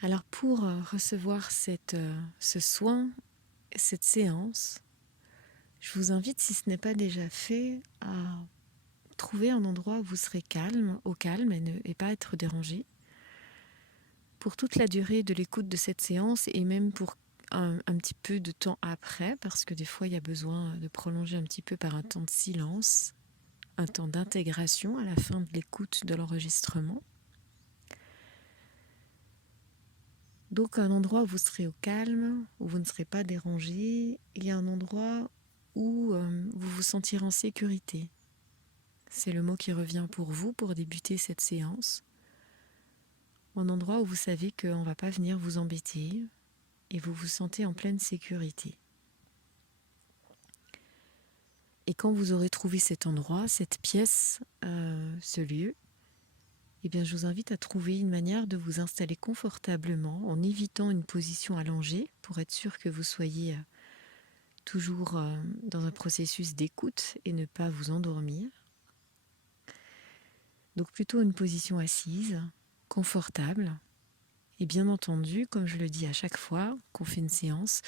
Alors pour recevoir ce soin, cette séance, je vous invite, si ce n'est pas déjà fait, à trouver un endroit où vous serez calme, au calme et pas être dérangé. Pour toute la durée de l'écoute de cette séance et même pour un petit peu de temps après, parce que des fois il y a besoin de prolonger un petit peu par un temps de silence, un temps d'intégration à la fin de l'écoute de l'enregistrement. Donc un endroit où vous serez au calme, où vous ne serez pas dérangé, et un endroit où vous vous sentirez en sécurité. C'est le mot qui revient pour vous pour débuter cette séance. Un endroit où vous savez qu'on ne va pas venir vous embêter et vous vous sentez en pleine sécurité. Et quand vous aurez trouvé cet endroit, cette pièce, ce lieu, eh bien je vous invite à trouver une manière de vous installer confortablement en évitant une position allongée pour être sûr que vous soyez toujours dans un processus d'écoute et ne pas vous endormir. Donc plutôt une position assise, confortable. Et bien entendu, comme je le dis à chaque fois qu'on fait une séance,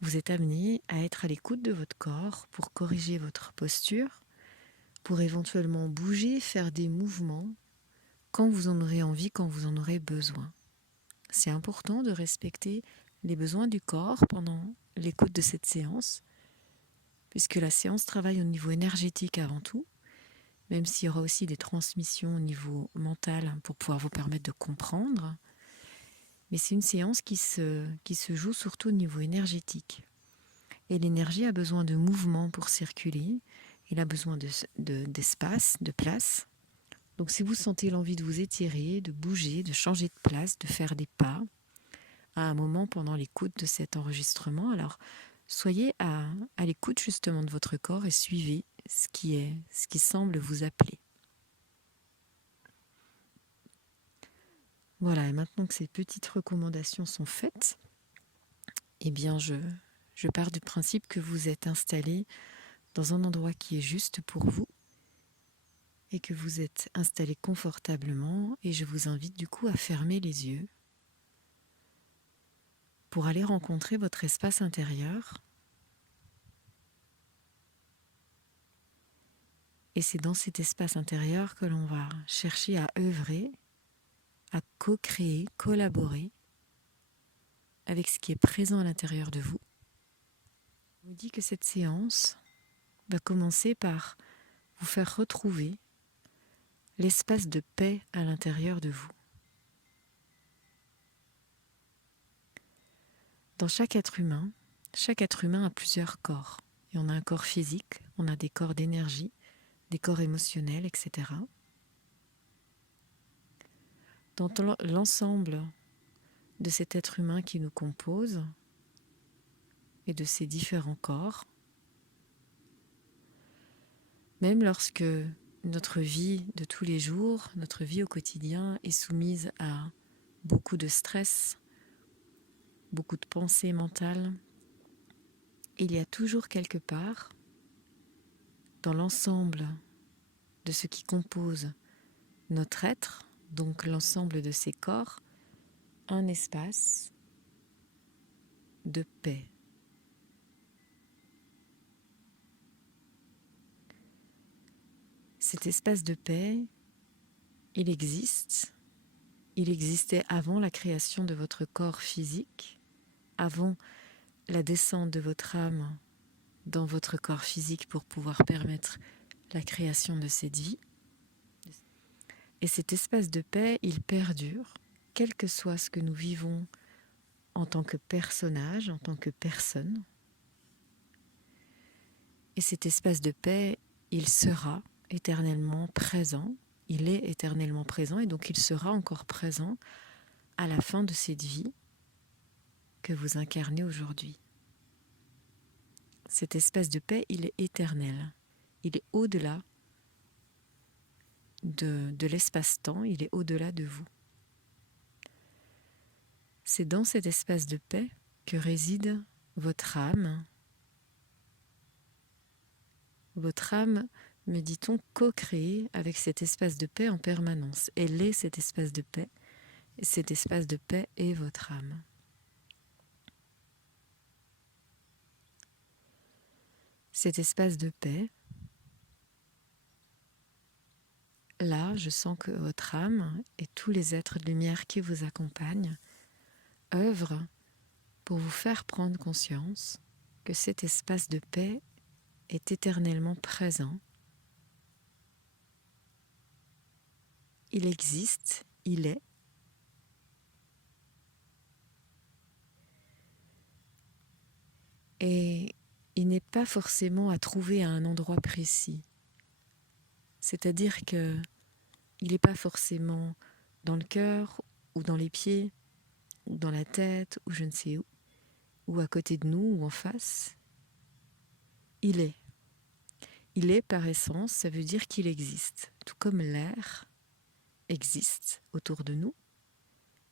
vous êtes amené à être à l'écoute de votre corps pour corriger votre posture, pour éventuellement bouger, faire des mouvements quand vous en aurez envie, quand vous en aurez besoin. C'est important de respecter les besoins du corps pendant l'écoute de cette séance, puisque la séance travaille au niveau énergétique avant tout, même s'il y aura aussi des transmissions au niveau mental pour pouvoir vous permettre de comprendre. Mais c'est une séance qui se joue surtout au niveau énergétique. Et l'énergie a besoin de mouvement pour circuler, elle a besoin d'espace, de place. Donc si vous sentez l'envie de vous étirer, de bouger, de changer de place, de faire des pas, à un moment pendant l'écoute de cet enregistrement, alors soyez à l'écoute justement de votre corps et suivez ce qui semble vous appeler. Voilà, et maintenant que ces petites recommandations sont faites, eh bien je pars du principe que vous êtes installé dans un endroit qui est juste pour vous et que vous êtes installé confortablement, et je vous invite du coup à fermer les yeux pour aller rencontrer votre espace intérieur. Et c'est dans cet espace intérieur que l'on va chercher à œuvrer, à co-créer, collaborer avec ce qui est présent à l'intérieur de vous. Je vous dis que cette séance va commencer par vous faire retrouver l'espace de paix à l'intérieur de vous. Dans chaque être humain a plusieurs corps. Et on a un corps physique, on a des corps d'énergie, des corps émotionnels, etc. Dans l'ensemble de cet être humain qui nous compose et de ses différents corps, même lorsque notre vie de tous les jours, notre vie au quotidien est soumise à beaucoup de stress, beaucoup de pensées mentales, il y a toujours quelque part, dans l'ensemble de ce qui compose notre être, donc l'ensemble de ces corps, un espace de paix. Cet espace de paix, il existait avant la création de votre corps physique, avant la descente de votre âme dans votre corps physique pour pouvoir permettre la création de cette vie. Et cet espace de paix, il perdure, quel que soit ce que nous vivons en tant que personnage, en tant que personne. Et cet espace de paix, il sera éternellement présent, il est éternellement présent, et donc il sera encore présent à la fin de cette vie que vous incarnez aujourd'hui. Cet espace de paix, il est éternel, il est au-delà de l'espace-temps, il est au-delà de vous. C'est dans cet espace de paix que réside votre âme. Votre âme, me dit-on, co-crée avec cet espace de paix en permanence. Elle est cet espace de paix Cet espace de paix est votre âme. Cet espace de paix, là, je sens que votre âme et tous les êtres de lumière qui vous accompagnent œuvrent pour vous faire prendre conscience que cet espace de paix est éternellement présent. Il existe, il est. Et il n'est pas forcément à trouver à un endroit précis. C'est-à-dire que il n'est pas forcément dans le cœur ou dans les pieds ou dans la tête ou je ne sais où, ou à côté de nous ou en face. Il est. Il est par essence, ça veut dire qu'il existe. Tout comme l'air existe autour de nous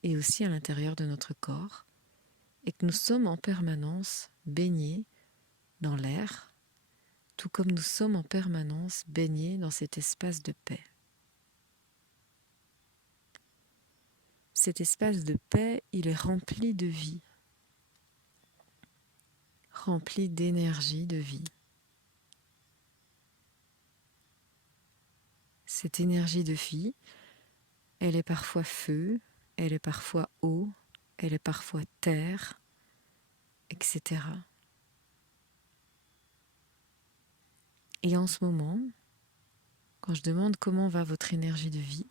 et aussi à l'intérieur de notre corps, et que nous sommes en permanence baignés dans l'air, tout comme nous sommes en permanence baignés dans cet espace de paix. Cet espace de paix, il est rempli de vie, rempli d'énergie de vie. Cette énergie de vie, elle est parfois feu, elle est parfois eau, elle est parfois terre, etc. Et en ce moment, quand je demande comment va votre énergie de vie,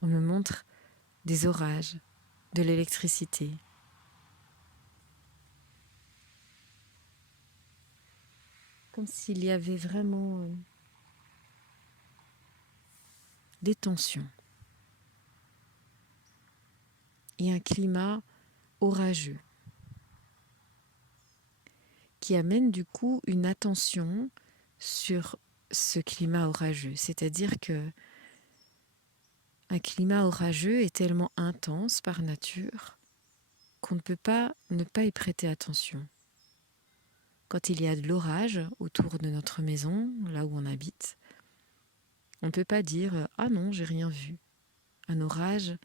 on me montre des orages, de l'électricité. Comme s'il y avait vraiment des tensions. Et un climat orageux qui amène du coup une attention sur ce climat orageux. C'est-à-dire que un climat orageux est tellement intense par nature qu'on ne peut pas ne pas y prêter attention. Quand il y a de l'orage autour de notre maison, là où on habite, on ne peut pas dire « Ah non, j'ai rien vu ». Un orage,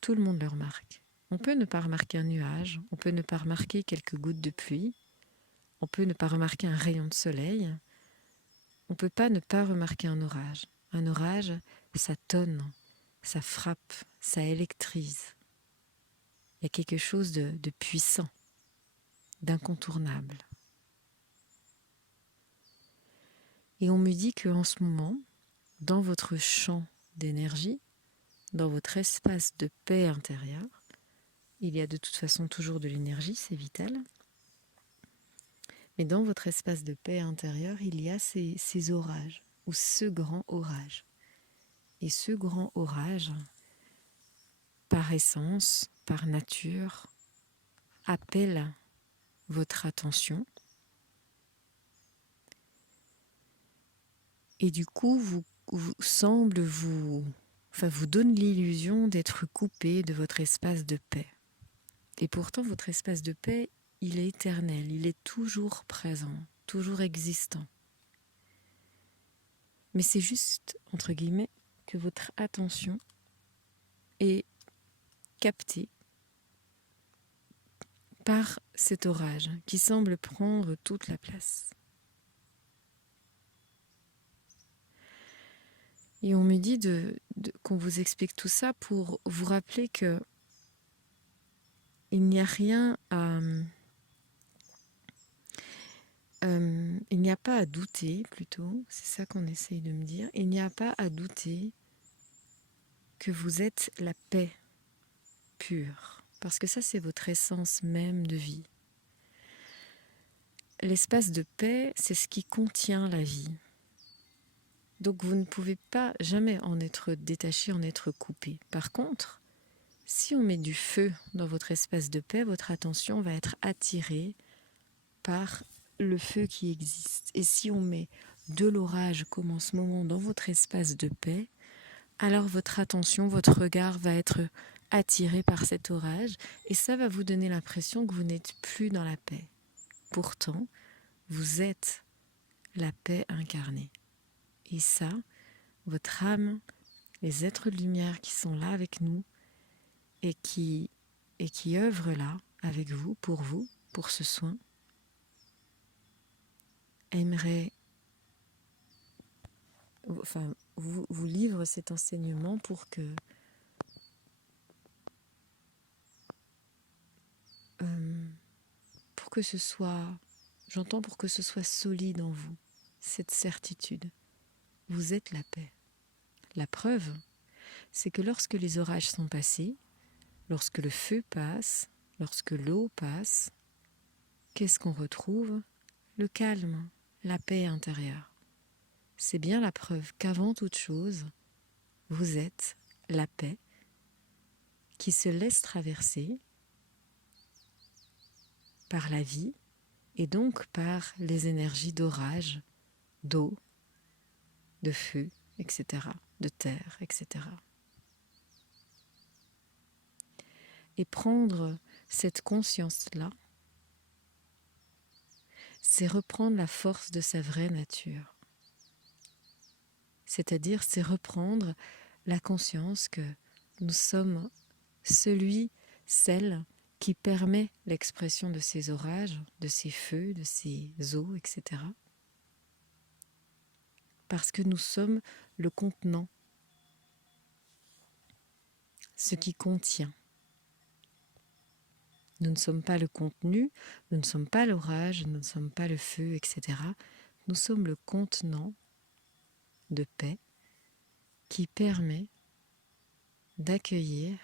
tout le monde le remarque. On peut ne pas remarquer un nuage, on peut ne pas remarquer quelques gouttes de pluie, on peut ne pas remarquer un rayon de soleil, on ne peut pas ne pas remarquer un orage. Un orage, ça tonne, ça frappe, ça électrise. Il y a quelque chose de puissant, d'incontournable. Et on me dit qu'en ce moment, dans votre champ d'énergie, dans votre espace de paix intérieure, il y a de toute façon toujours de l'énergie, c'est vital. Mais dans votre espace de paix intérieure, il y a ces orages, ou ce grand orage. Et ce grand orage, par essence, par nature, appelle votre attention. Et du coup, vous donne l'illusion d'être coupé de votre espace de paix. Et pourtant, votre espace de paix, il est éternel, il est toujours présent, toujours existant. Mais c'est juste, entre guillemets, que votre attention est captée par cet orage qui semble prendre toute la place. Et on me dit qu'on vous explique tout ça pour vous rappeler que il n'y a rien à... il n'y a pas à douter, plutôt, c'est ça qu'on essaye de me dire, il n'y a pas à douter que vous êtes la paix pure, parce que ça c'est votre essence même de vie. L'espace de paix, c'est ce qui contient la vie. Donc vous ne pouvez pas jamais en être détaché, en être coupé. Par contre, si on met du feu dans votre espace de paix, votre attention va être attirée par le feu qui existe. Et si on met de l'orage comme en ce moment dans votre espace de paix, alors votre attention, votre regard va être attiré par cet orage et ça va vous donner l'impression que vous n'êtes plus dans la paix. Pourtant, vous êtes la paix incarnée. Et ça, votre âme, les êtres de lumière qui sont là avec nous, et qui œuvre là avec vous, pour ce soin, aimerait vous livre cet enseignement pour que ce soit, pour que ce soit solide en vous, cette certitude. Vous êtes la paix. La preuve, c'est que lorsque les orages sont passés, lorsque le feu passe, lorsque l'eau passe, qu'est-ce qu'on retrouve? Le calme, la paix intérieure. C'est bien la preuve qu'avant toute chose, vous êtes la paix qui se laisse traverser par la vie et donc par les énergies d'orage, d'eau, de feu, etc., de terre, etc. Et prendre cette conscience-là, c'est reprendre la force de sa vraie nature. C'est-à-dire, c'est reprendre la conscience que nous sommes celle qui permet l'expression de ces orages, de ces feux, de ces eaux, etc. Parce que nous sommes le contenant, ce qui contient. Nous ne sommes pas le contenu, nous ne sommes pas l'orage, nous ne sommes pas le feu, etc. Nous sommes le contenant de paix qui permet d'accueillir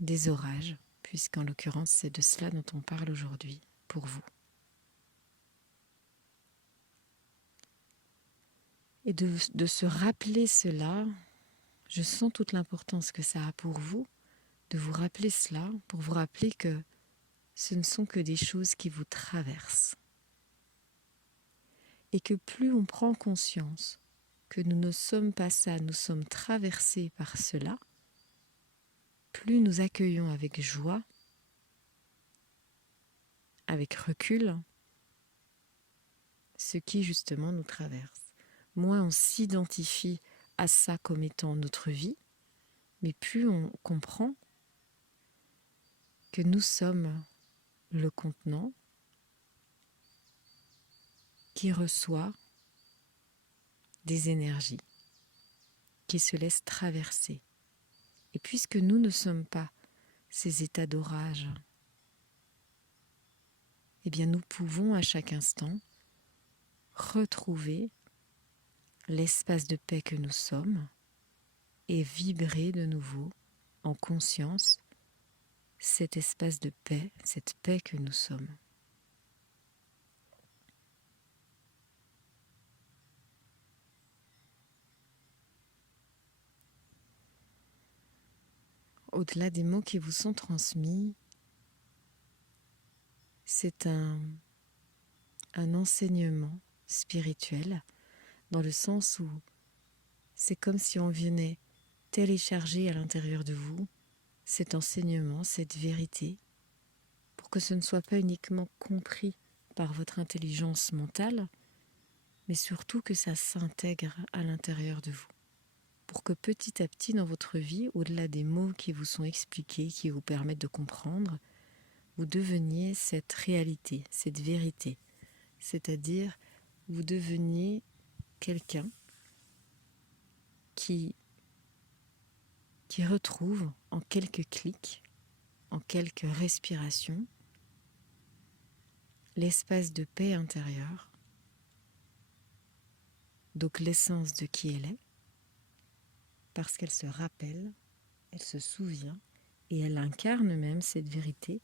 des orages, puisqu'en l'occurrence c'est de cela dont on parle aujourd'hui pour vous. Et de se rappeler cela, je sens toute l'importance que ça a pour vous, de vous rappeler cela, pour vous rappeler que ce ne sont que des choses qui vous traversent. Et que plus on prend conscience que nous ne sommes pas ça, nous sommes traversés par cela, plus nous accueillons avec joie, avec recul, ce qui justement nous traverse. Moins on s'identifie à ça comme étant notre vie, mais plus on comprend que nous sommes le contenant qui reçoit des énergies, qui se laisse traverser. Et puisque nous ne sommes pas ces états d'orage, eh bien nous pouvons à chaque instant retrouver l'espace de paix que nous sommes et vibrer de nouveau en conscience cet espace de paix, cette paix que nous sommes. Au-delà des mots qui vous sont transmis, c'est un enseignement spirituel dans le sens où c'est comme si on venait télécharger à l'intérieur de vous cet enseignement, cette vérité, pour que ce ne soit pas uniquement compris par votre intelligence mentale, mais surtout que ça s'intègre à l'intérieur de vous. Pour que petit à petit dans votre vie, au-delà des mots qui vous sont expliqués, qui vous permettent de comprendre, vous deveniez cette réalité, cette vérité. C'est-à-dire, vous deveniez quelqu'un qui retrouve en quelques clics, en quelques respirations, l'espace de paix intérieure, donc l'essence de qui elle est, parce qu'elle se rappelle, elle se souvient, et elle incarne même cette vérité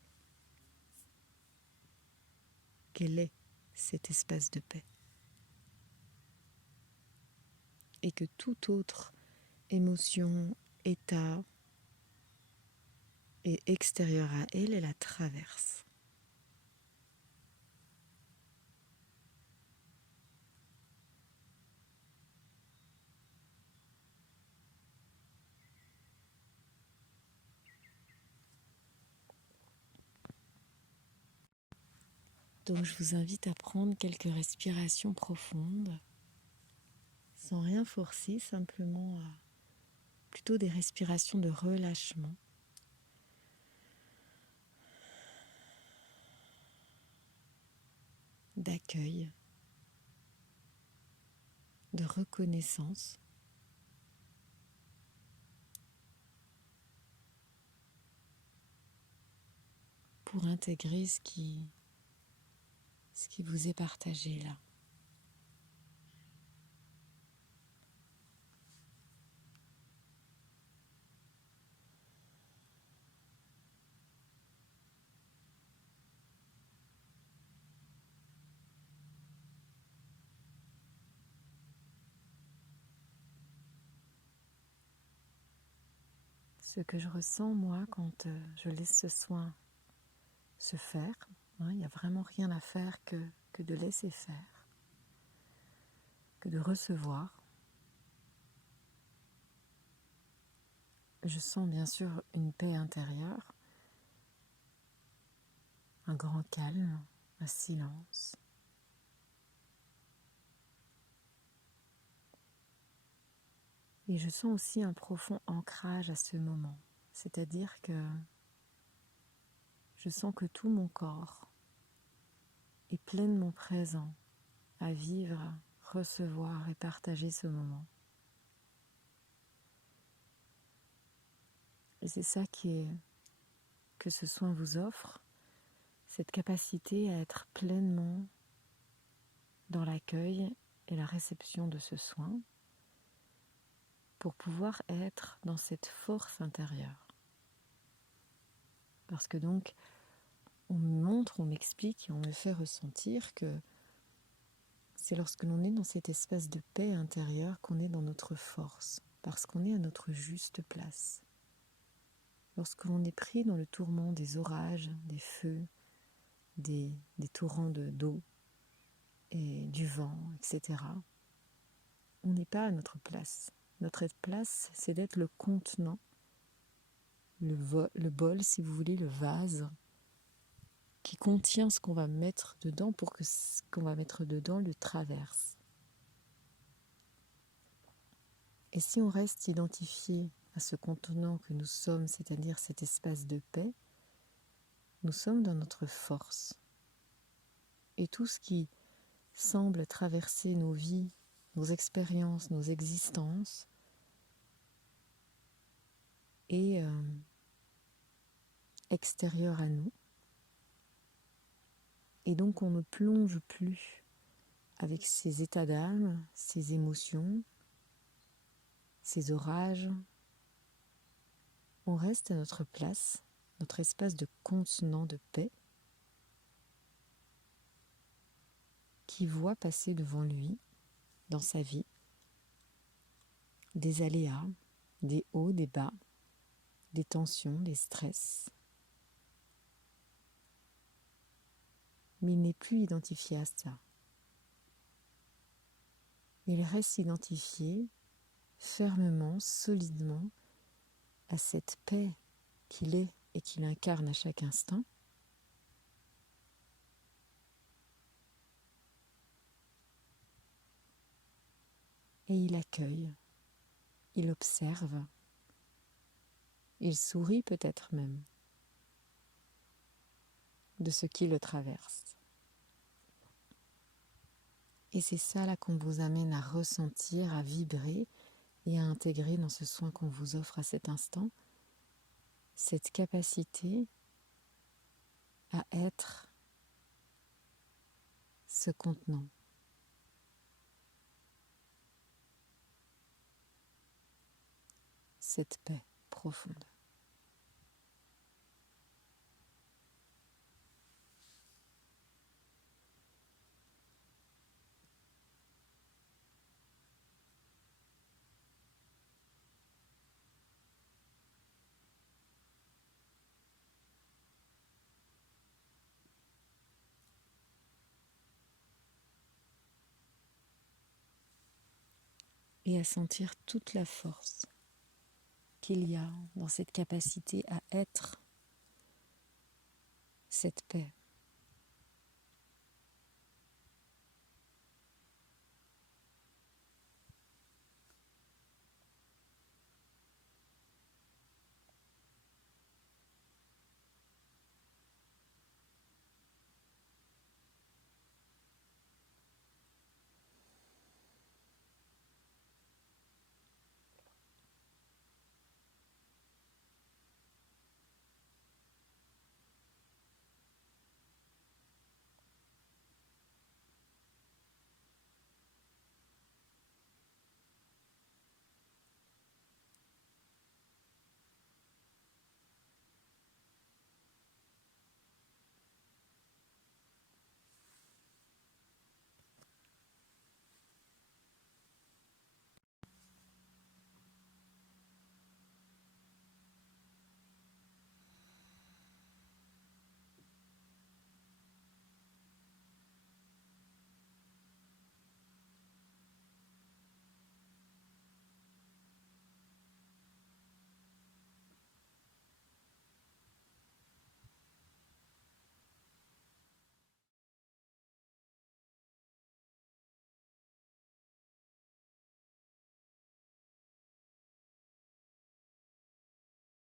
qu'elle est cet espace de paix. Et que toute autre émotion, état est extérieur à elle, elle la traverse. Donc je vous invite à prendre quelques respirations profondes, sans rien forcer, simplement à plutôt des respirations de relâchement, d'accueil, de reconnaissance. Pour intégrer ce qui vous est partagé là. Ce que je ressens moi quand je laisse ce soin se faire, il n'y a vraiment rien à faire que de laisser faire, que de recevoir. Je sens bien sûr une paix intérieure, un grand calme, un silence. Et je sens aussi un profond ancrage à ce moment, c'est-à-dire que je sens que tout mon corps est pleinement présent à vivre, recevoir et partager ce moment. Et c'est ça que ce soin vous offre, cette capacité à être pleinement dans l'accueil et la réception de ce soin pour pouvoir être dans cette force intérieure. Parce que donc, on me montre, on m'explique et on me fait ressentir que c'est lorsque l'on est dans cet espace de paix intérieure qu'on est dans notre force, parce qu'on est à notre juste place. Lorsque l'on est pris dans le tourment des orages, des feux, des torrents d'eau et du vent, etc., on n'est pas à notre place. Notre place, c'est d'être le contenant, le bol, si vous voulez, le vase, qui contient ce qu'on va mettre dedans pour que ce qu'on va mettre dedans le traverse. Et si on reste identifié à ce contenant que nous sommes, c'est-à-dire cet espace de paix, nous sommes dans notre force. Et tout ce qui semble traverser nos vies, nos expériences, nos existences, est extérieur à nous. Et donc on ne plonge plus avec ces états d'âme, ces émotions, ces orages. On reste à notre place, notre espace de contenant de paix, qui voit passer devant lui, dans sa vie, des aléas, des hauts, des bas, des tensions, des stress. Mais il n'est plus identifié à ça. Il reste identifié fermement, solidement à cette paix qu'il est et qu'il incarne à chaque instant. Et il accueille, il observe, il sourit peut-être même de ce qui le traverse. Et c'est ça là qu'on vous amène à ressentir, à vibrer et à intégrer dans ce soin qu'on vous offre à cet instant, cette capacité à être ce contenant. Cette paix profonde. Et à sentir toute la force qu'il y a dans cette capacité à être cette paix.